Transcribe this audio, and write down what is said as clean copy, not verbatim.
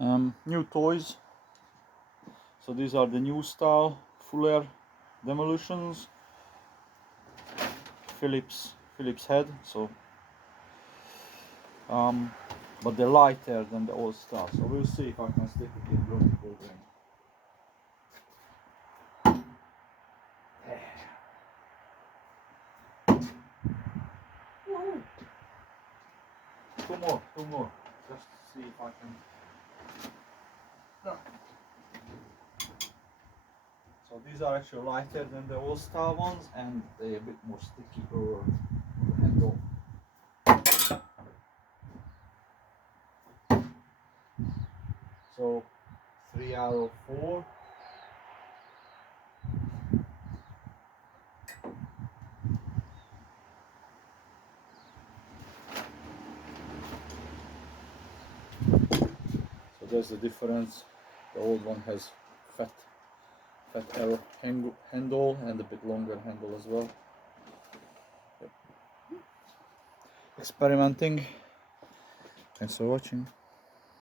New toys. So these are the new style full air demolitions. Phillips head. So but they're lighter than the old style. So we'll see if I can stick it in vertical again. Two more. Just to see if I can. So these are actually lighter than the old style ones, and they're a bit more sticky over the handle. So 3 out of 4. So there's the difference. The old one has fat arrow handle and a bit longer handle as well. Yep. Experimenting. Thanks for watching.